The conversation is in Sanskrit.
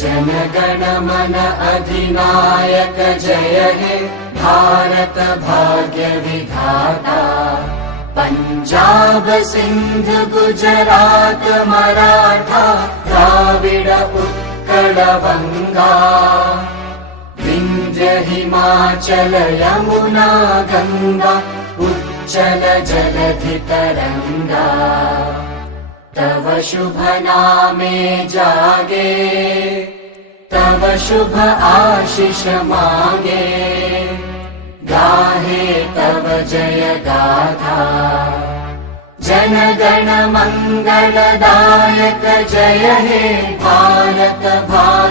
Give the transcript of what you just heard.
जनगण मन अधिनायक जय हे भारत भाग्य विधाता। पंजाब सिंध गुजरात मराठा द्राविड उत्कल बंगा। विंध्य हिमाचल यमुना गंगा उच्चल जलधि तरंगा। तव शुभ नामे जागे तव शुभ आशीष मागे। गाहे तव जय गाथा जनगण मंगलदायक जय हे भारत भाग्य